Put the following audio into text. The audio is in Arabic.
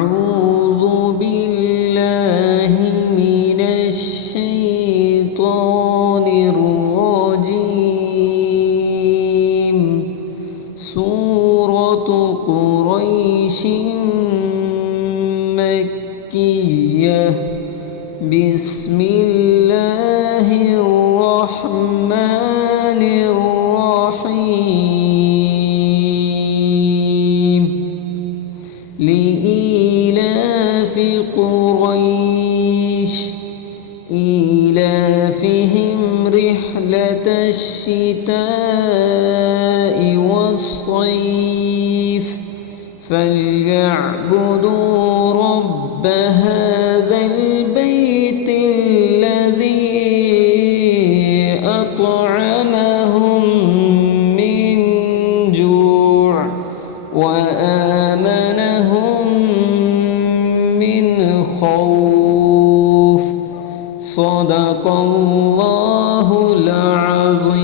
أعوذ بالله من الشيطان الرجيم. سورة قريش مكية. بسم الله الرحمن الرحيم. لإيلاف قريش إيلافهم رحلة الشتاء والصيف فليعبدوا رب هذا البيت الذي أطعمهم من جوع وآمنهم من خوف. صدق الله العظيم.